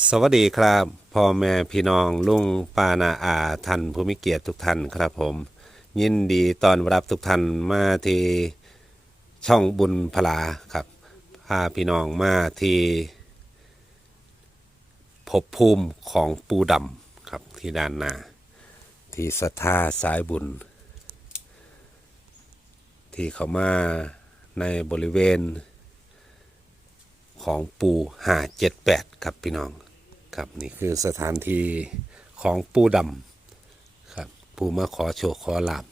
สวัสดีครับพ่อแม่พี่น้องลุงปานาอาท่านผู้มีเกียรติทุกท่านครับผม ยินดีต้อนรับทุกท่านมาที่ช่องบุญพลาครับพาพี่น้องมาที่ภพภูมิของปูดำครับที่ด้านหน้าที่ศรัทธาสายบุญ ที่เขามาในบริเวณ ของปูห้าเจ็ดแปดครับพี่น้องครับนี่คือสถานที่ของปูดำครับปูมาขอโชคขอลาบ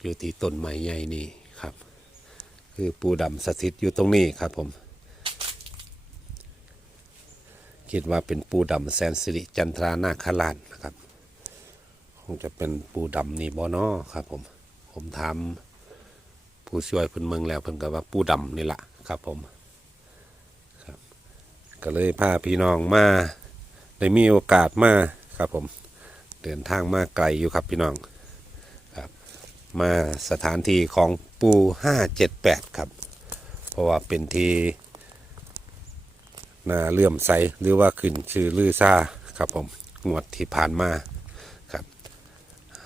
อยู่ที่ต้นไม้ใหญ่นี่ครับ คือปูดำสถิตอยู่ตรงนี้ครับผม คิดว่าเป็นปูดำแสนสิริจันทรานาคราชนะครับ คงจะเป็นปูดำนี่บอนอครับผม ผมถามผู้ช่วยเพิ่นเมืองแล้วเพิ่นก็ว่าปูดำนี่แหละครับผม ก็เลยพาพี่น้องมาได้มีโอกาสมาครับผมเดินทางมาไกลอยู่ครับพี่น้องครับมาสถานที่ของปูห้าเจ็ดแปดครับ เพราะว่าเป็นที่นาเลื่อมใสหรือว่าขึ้นชื่อลือซ่าครับผมงวดที่ผ่านมาครับ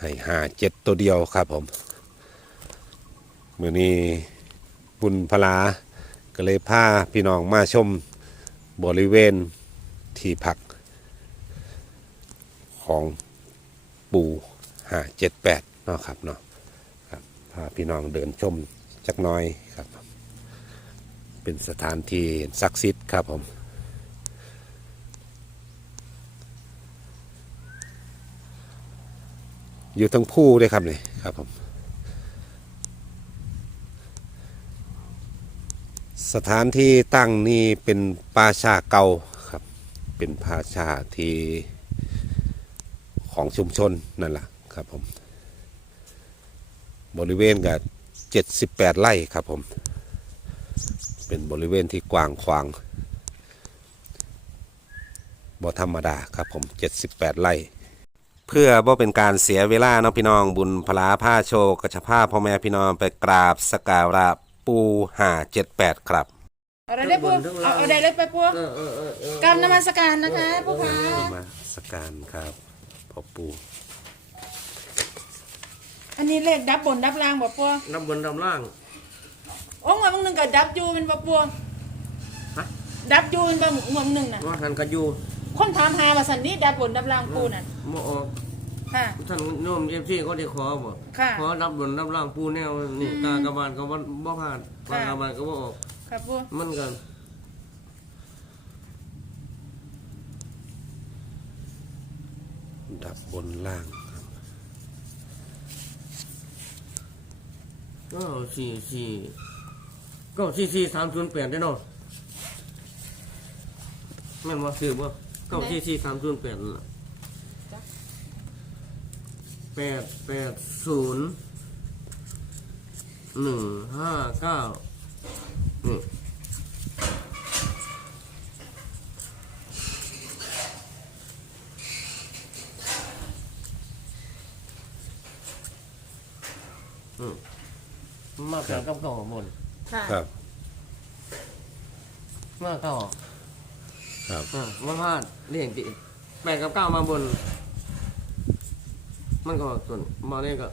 ให้ห้าเจ็ดตัวเดียวครับผมมือนี้บุญพลาก็เลยพาพี่น้องมาชม บริเวณที่พักของปู่ห้าเจ็ดแปดเนาะครับเนาะครับพาพี่น้องเดินชมจักน้อยครับ เป็นสถานที่ศักดิ์สิทธิ์ครับผมอยู่ทั้งผู้ด้วยครับนี่ครับผม สถานที่ตั้งนี่เป็นป่าชาเก่าครับ เป็นป่าชาที่ของชุมชนนั่นแหละครับผม บริเวณกับเจ็ดสิบแปดไร่ครับผม เป็นบริเวณที่กว้างขวางบ่ธรรมดาครับผมเจ็ดสิบแปดไร่เพื่อบ่เป็นการเสียเวลาเนาะพี่น้องบุญพลาผ้าโชว์กระชาผ้าพ่อแม่พี่น้องไปกราบสกการะ ปูห้าเจ็ดแปดครับ เอาได้ปูเอาเอาได้เลยไปปูเออเออเออเออกำนมัสการนะคะปูคะมาสการครับพ่อปูอันนี้เลขดับบนดับล่างบ่ปูน้ำบนน้ำล่าง โอ้งวดมึงหนึ่งกับดับอยูเป็นบ่ปูฮะ ดับอยูเป็นบ่งวดมึงหนึ่งน่ะว่าทันกระยูคนถามหาว่าสันนี้ดับบนดับล่างปูนั่นมออก ค่ะ ท่านโยมเอฟซีเขาได้ขอบ่ค่ะขอรับบนรับล่างปูแนวนี่ตากระบาลก็บ่บ่ผ่านค่ะ ตากระบาลก็บ่ออกค่ะปูมันกันดับบนล่างครับก็สี่สี่ก็สี่สี่สามศูนย์แปดได้เนาะแม่นว่าซื้อบ่ก็สี่สี่สามศูนย์แปดนั่นล่ะ แปดแปดศูนย์หนึ่งห้าเก้านี่มาแปลกับเก่าหมดค่ะครับ มาเก่าครับ อ่ามาพลาดเรียงติแปดกับเก้ามาบน มันก็ส่วนมาเนี่ยก็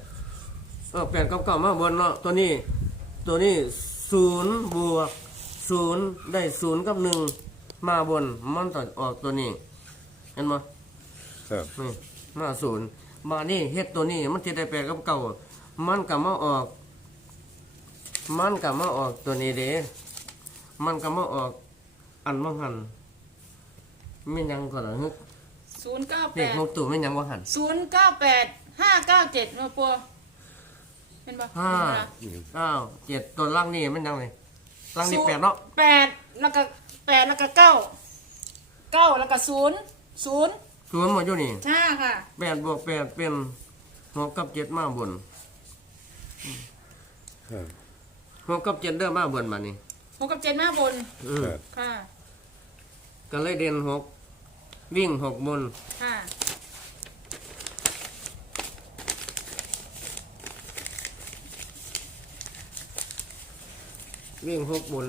เออแปดกับเก้ามาบนเนาะตัวนี้ ตัวนี้ศูนย์บวกศูนย์ได้ศูนย์กับหนึ่งมาบนมันตัดออกตัวนี้เห็นไหมครับนี่มาศูนย์มานี่เฮ็ดตัวนี้มันจะได้แปดกับเก้ามันกับมาออก มันกับมาออกตัวนี้เด้มันกับมาออกอันมังหันไม่ยังก่อนเหรอฮึศูนย์เก้าแปเด็กดของตู่ไม่ยังว่าหัน ศูนย์เก้าแปด ห้าเก้าเจ็ดมาปูเป็นบ่ห้าเก้าเจ็ดตัวล่างนี่มันยังไงล่างนี่แปดเนาะแปดแล้วก็แปดแล้วก็เก้าเก้าแล้วก็ศูนย์ศูนย์ศูนย์หมดอยู่นี่ใช่ค่ะแปดบวกแปดเป็นหกกับเจ็ดมาบนครับหกกับเจ็ดเด้อมาบนมานี่หกกับเจ็ดมาบนอืมครับค่ะก็เลยเด่นหกวิ่งหกบนค่ะ วิ่งหกบน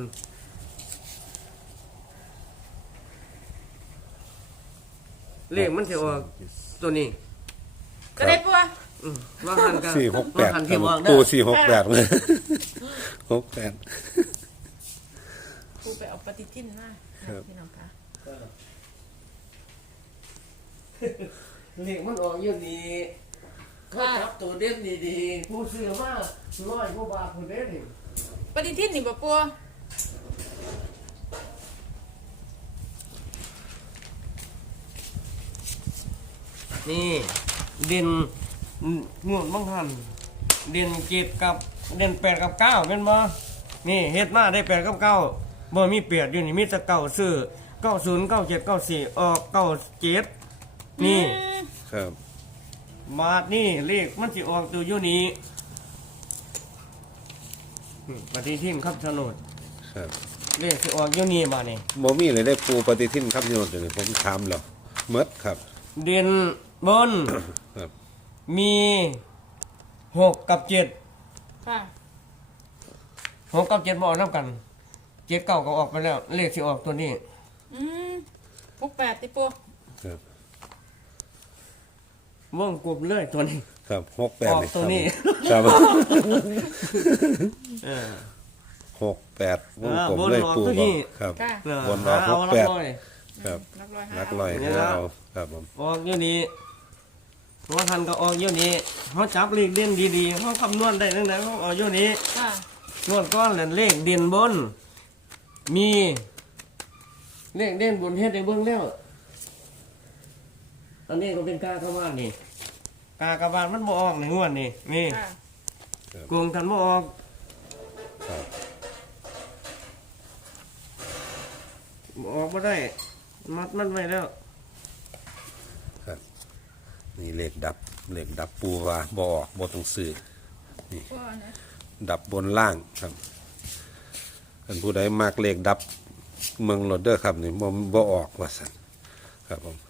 เลขมันสิออกตัวนี้ก็ได้ปัวอืมว่าหันกันสี่หกแปดว่าหันครัที่บออกปูเด้อสี่หกแปดเลยหกแปดปูไปเอาปฏิทินมาครับ พี่น้องคะเลขมันออกอยู่นี่เขาจับตัวเด่นดีๆผู้ซื้อมาร้อยกว่าบาทผู้เด่นนี่ ปฏิทินนี่บ่ปัวนี่ เด่นงวดบางหันเด่นเจ็ดกับเด่นแปดกับเก้าเป็นบ่นี่เฮ็ดมาได้แปดกับเก้าบ่มีแปดอยู่นี่มีแต่เก้าซื้อเก้าศูนย์เก้าเจ็ดเก้าสี่ออกเก้าเจ็ดนี่อืมครับ บาทนี่เลขมันสิออกตัวอยู่นี้นี่ ปฏิทินครับโฉนดครับเลขสิออกอยู่นี่บาทนี่โมมี่เลยได้ปูปฏิทินครับโยนเดี๋ยวนี้ผมถามแล้วเมดครับ เด่นบน ครับ มีหกกับเจ็ดค่ะ หกกับเจ็ดบออกน้ำกันเจ็ดเก้าก็ออกไปแล้ว เลขสิออกตัวนี้อืมหกแปดติปัวครับว่องกลมเลยตัวนี้ ครับหกแปดออกนี่ตัวนี้ ครับเออ หกแปดวงกลมอ่าบนเลยออกปูตัวบนี้อกครับค่ะเออบนออกหาเอาหกละแปดร้อยครับนักร้อยห้านักลอยนี่ให้ละเอาครับผมออกอยู่นี้ว่าทันก็ออกอยู่นี้เขาจับเลขเด่นดีๆเขาคำนวณได้ตั้งแต่เขาออกอยู่นี้ค่ะนวดก้อนเหรียญเลขเด่นบน มีเลขเด่นบนเฮ็ดในเบื้องแล้ว อันนี้ก็เป็นกากบาทนี่ กากบาทมันบ่ออกในงวดนี่นี่ค่ะโกงกันบ่ออกครับบ่ออกบ่ได้ มัดมันไว้แล้วนี่เลขดับเลขดับปูว่าบออกบอต้องซื้อปัวนะดับบนล่างครับอันผู้ใดมากเลขดับเมืองโรดเดอร์ครับนี่บ่บ่ออกว่าสันครับผม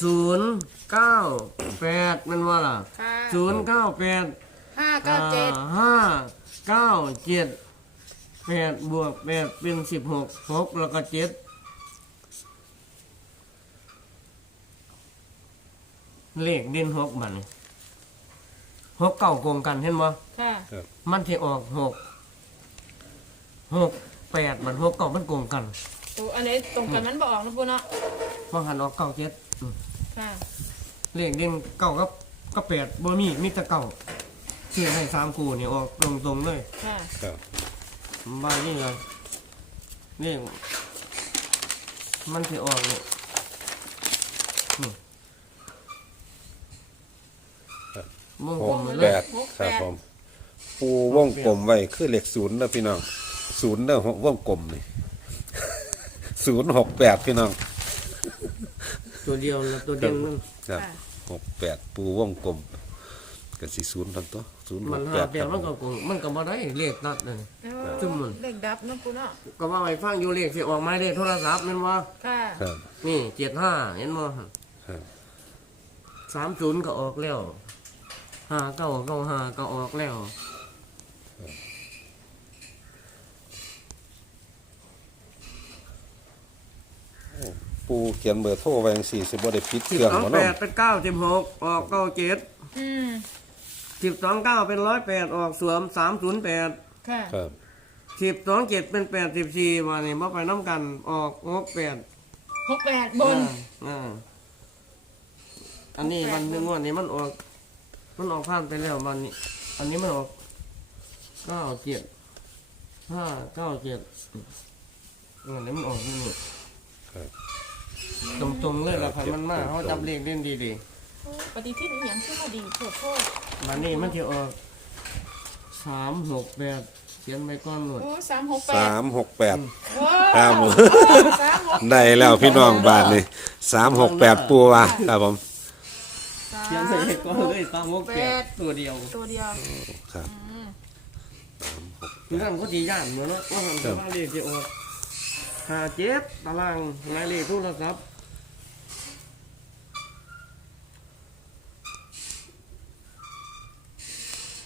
ศูนย์เก้าแปดมันว่าล่ะค่ะศูนย์เก้าแปดห้าเก้าเจ็ดห้าเก้าเจ็ดแปดบวกแปดเป็นสิบหกหกแล้วก็เจ็ดเลขเด่นหกมันนี่หกเก้าโกงกันเห็นบ่ค่ะมันที่ออกหกหกแปดมันหกเก้ามันโกงกัน ตัวอันนี้ตรงกันมันบ่ออกนะปัวเนาะบางหันออกเก้าเจ็ดอืมค่ะเลขเด่นเก้ากับก็แปดบ่มีมีแต่เก้าเชื่อให้สามคู่นี่ออกตรงๆเลย ค่ะครับบ้านนี่เลยนี่มันสิออกนี่นี่วงหกลกมเลแปยดครับผม ปูวงกลมไว้คือเลขศูนย์นะพี่น้องศูนย์เด้อวงกลมนี่ ศูนย์หกแปดพี่น้องตัวเดียวแล้วตัวเดียวนึงครับค่ะ หกแปดปูวงกลมก็สิศูนย์ทั้งตัวศูนย์หมันกหาแปดเดีคยวรับมันก็คงมันก็บ่ได้เลขตัดเลยจุ่มมัน เลขดับเนาะปัวเนาะก็ว่าไปฟังอยู่เลขสิออกไม้เลขโทรศัพท์แม่นว่าค่ะครับนี่เจ็ดห้าเห็นบ่ครับสามศูนย์ก็ออกแล้วห้าเก้าเก้าห้าก็ออกแล้ว ปูเขียนเบอร์โทรไว้จังสี่สิบ่ได้ปิดเคสิบรื่องสองบ่แปเนาะดเป็นเก้าสิบหกออกเก้าเจ็ดอืมสิบสองเก้าเป็นร้อยแปดออกสวมสามศูนย์แปดค่ะครับสิบสองเจ็ดเป็นแปดสิบสี่วันนี้มาไปน้ำกันออกหกแปดหกแปดบน อ่าอันนี้วันหนึ่งวันนี้มันออก มันออกผ่านไปแล้ววันนี้ อันนี้มันออกเก้าเจ็ดห้าเก้าเจ็ดอันนี้มันออกที่นี่ ครับตรงๆเลยละพันมันมากเขาจับเลขเล่นดีปฏิทินอหย่างที่พอดีโทษโทษๆวันนี้มันจะออกสามหกแปดเขียนไปก้อนหมดโอ้สามหกแปดสามหกแปด ว้าครับวผม สามหกได้แล้วพี่น้องบาทนี่สามหกแปดปูว่ะครับผมเขียนใส่ก้อนเลยสามหกแปดตัวเดียวตัวเดียวครับ อืมนั่นก็ดีย่านเหมือนว่าว่าหันครับตารางเลขจะออก หาเจ็ดตารางหมายเลขโทรศัพท์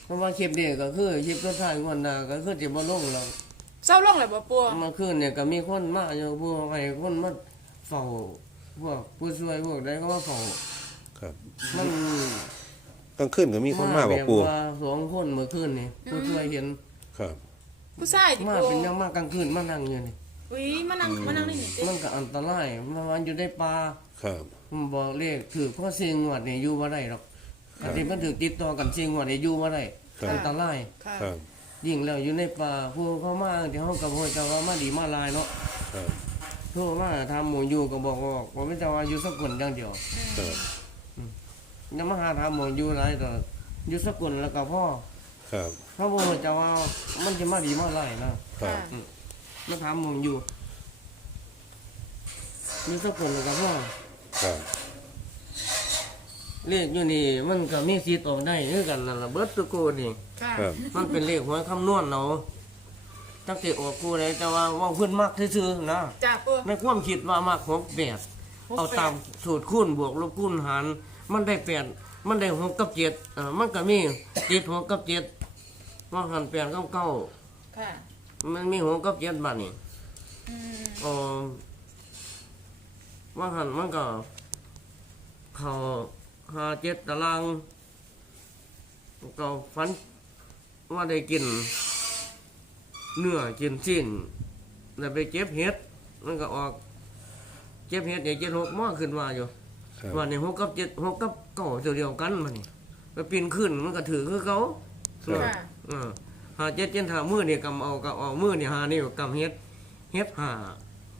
เพราะว่าคลิปนี้ก็คือคลิปต้นท้ายงวันหน้าก็คือจะบ่ลงแล้วเศร้าลงเลยบ่ปัวเมื่อคืนเนี่ยก็มีคนมาอยู่ผู้ให้คนมาเฝ้าพวกผู้ช่วยพวกใดก็มาเฝ้าครับมันกลางคืนก็มีคนมาบอกปูแบบว่าสองคนเมื่อคืนนี่ผู้ช่วยเห็นครับ ผู้ชายที่มาปูเป็นยังมากกลางคืนมานั่งอยู่นี่ อุ้ยมานั่งมานั่งนี่นี่ติมันก็อันตรายมันวันอยู่ในป่าครับมันบอกเลขถือข้อเสียงงวดนี่อยู่บ่ได้หรอกอันที่มันถือติดต่อกันเสียงงวดนี่อยู่บ่ได้ครับอันตรายค่ะครับยิ่งแล้วอยู่ในป่าผู้เข้ามาที่เฮากับพ่อเจ้าว่ามาดีมาลายเนาะครับโทรมาทำหมูอยู่ก็บอกว่าว่าไม่เจ้าว่าอยู่สักคนอย่างเดียวครับยังมาหาทำหมูอยู่หลายต่ออยู่สักคนแล้วก็พ่อครับ เพราะว่าเจ้าว่ามันจะมาดีมาลายนะครับมาทำหมูอยู่อยู่สักคนแล้วก็พ่อครับเลขอยู่นี่มันก็มีสิทธิ์ออกได้คือกันนั่นล่ะเบิดตุกูนี่ค่ะครับมันเป็นเลขหวยคำนวณเนาะจักสิออกกูได้แต่ว่าเว่าเพิ่นมักซื่อๆนะ จ้าปูในความคิดว่ามักหกแปดเอาตามสูตรคูณบวกลบคูณหาร มันได้แปดมันได้หกกับเจ็ดอ่ามันก็มีเจ็ดหกกับเจ็ดว่าหันแปดกับเก้าค่ะ มันมีหกกับเจ็ดบัดนี่อืมอ๋อว่าหันมันก็ เขาหาเจ็ดตารางก็ฝันว่าได้กิน เนื้อกินสิ้นแล้วไปเก็บเห็ด มันก็ออก เก็บเห็ดเนี่ยเจ็ดหกหม้อขึ้นมาอยู่ ครับว่าในหกกับเจ็ดหกกับเก้าตัวเดียวกันมันนี่ก็ปีนขึ้นมันก็ถือคือเขาครับค่ะเออ หาเจ็ดเจ็ดหามือเนี่ยกำเอากับเอามือเนี่ยหานี่กำเฮ็ดเฮ็ดหา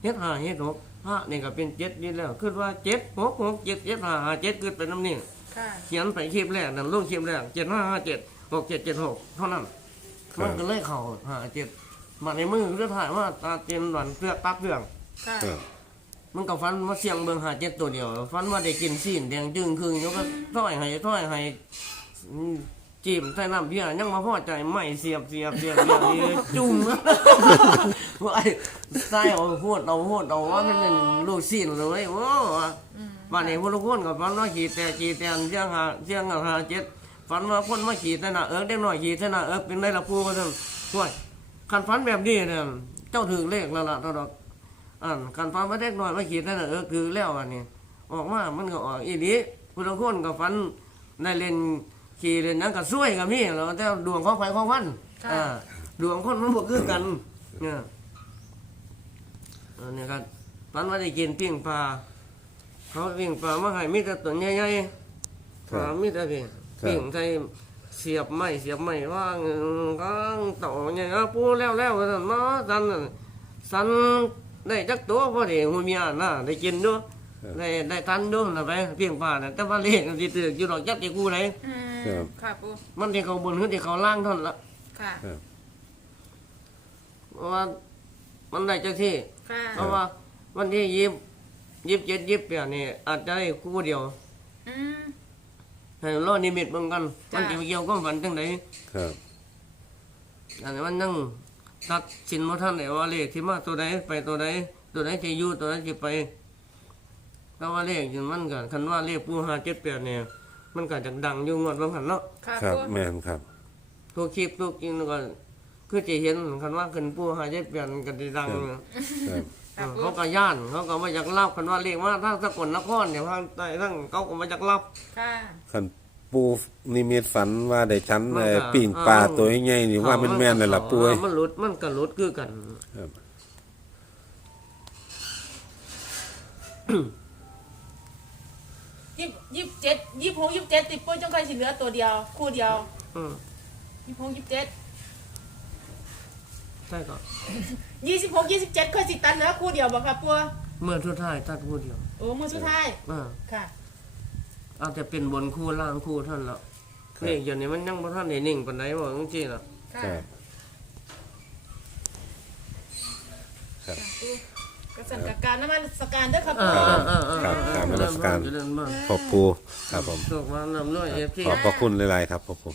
เฮ็ดหาเฮ็ดหกพระนี่ก็เป็นเจ็ดนี่แล้วคือว่าเจ็ดหกหกเจ็ดเจ็ดหาหาเจ็ดคือเป็นน้ำนี่ค่ะเขียนไปคลิปแรกนั่นลงคลิปแรกเจ็ดห้าห้าเจ็ดหกเจ็ดเจ็ดหกเท่านั้นครับ มันก็เลยเข่าหาเจ็ดมาในมือเรื่องถ่ายว่าตาเจนหลันเปลือกตักเรื่องค่ะ ครับมันก็ฟันว่าเสียงเบิ่งหาเจ็ดตัวเดียวฟันว่าได้กินซีนแดงจึงครึ่งยกก็ถ้อยให้ถ้อยให้อืม จีบใส่น้ำเพียยังมาพอใจไม่เสียบเสียบเสียบเสียบนี่จุ่มว่าไอ้ใส่เอาพูดเอาพูดเอาว่ามันเป็นลูกซีนเลยโอ้บ้านนี้พวกลูกคนกับฟันว่าขี่แต่ขี่แต่เสียงหาเสียงหาเจ็ดฟันว่าคนมาขี่แต่หน้าเอิกเด็กน้อยขี่แต่หน้าเอิกเป็นได้ละปูก็ทำช่วยคันฟันแบบนี้เนี่ยเจ้าถึงเลขแล้วล่ะตลอดอ่านการฟันมาเด็กน้อยมาขีดนั่นน่ะเออคือแล้วอันนี้ออกมามันก็ออกอีนี้ผู้ลางคนก็ฟันได้เล่น ขี่เล่นหนั้นก็ช่วยกับมีแล้วแต่ดวงของไฟของมันอ่าดวงคนมันบ่คือกันเนี่ยอันนี้ครับฟันมาได้กินปิ้งปลาเขาปิ้งปลามาให้มีแต่ตัวใหญ่ๆปลามีแต่พี่ปิ้งใส่เสียบไม้เสียบไม้ว่างก็ต่อใหญ่ๆปูแล้วแล้วๆกันมาสันน่ะสันได้จักตัวพอดีหูเมียน่ะได้กินด้วย ได้ได้ทันด้วยนะไปเพียงป่าน่ะแต่ว่าเลขมันสิถืออยู่ดอกจักที่กูไหนอืม ค่ะปูมันที่เขาบนขึ้นที่เขาล่างเท่านั้นละค่ะเพราะว่ามันได้จักที่ ค่ะ เพราะว่าวันที่ยิบยิบเจ็ดยิบแปดนี่อาจจะได้คู่เดียวอืม ให้รอนิมิตเบิ่งกันจ้ะ มันจะเกี่ยวกับฝันจังไดครับอันนี้มันนั่งตัดสินมาท่านไหนว่าเลขที่มาตัวใดไปตัวใดตัวใดจะอยู่ตัวใดจะไปแต่ว่าเลขอยู่มันกันคันว่าเลขปูหาเจ็ดแปดเนี่ย มันก็จะดังอยู่งวดบางหันเนาะค่ะครับปูแม่นครับทุกคลิปทุกกินก็คือจะเห็นคันว่าขึ้นปูหาเจ็ดแปดมันก็จะดังครับครับค่ะปูเขาก็ย่านเขาก็มาจากเล่าคันว่าเลขว่าทั้งสกลนครเนี่ยทางใต้ทั้งเขาก็มาจากเล่าค่ะคันปูนิมิตฝันว่าได้ชั้นมันก็ เอ่อปิ่งปลาอ่าตัวใหญ่ๆนี่ว่ามันแม่นเลยล่ะปูเอ้ยมันหลุดมันก็หลุดคือกัน ครับ ยี่สิบยี่สิบเจ็ดยี่สิบหกยี่สิบเจ็ดติดปูจังค่อยสิเหลือตัวเดียว คู่เดียวอืมยี่สิบหกยี่สิบเจ็ดใช่ก็ยี่สิบหกยี่สิบเจ็ดค่อยสิตันเหลือคู่เดียวบ่ค่ะปูเมื่อทุดท้ายตัดคู่เดียวโอ้มือสุดท้ายอ่าค่ะอาจจะเป็นบนคู่ล่างคู่ท่านละครับนี่อย่างนี้มันยังบ่ท่านได้นิ่งปานใดบ่จริงๆล่ะค่ะครับค่ะปูกระ สันกะการน้ำมันสการเด้อครับปูครับกราบนมัสการ เจริญมากขอบปูครับผมสุขมานำด้วย FT ขอบพระคุณหลายๆครับผม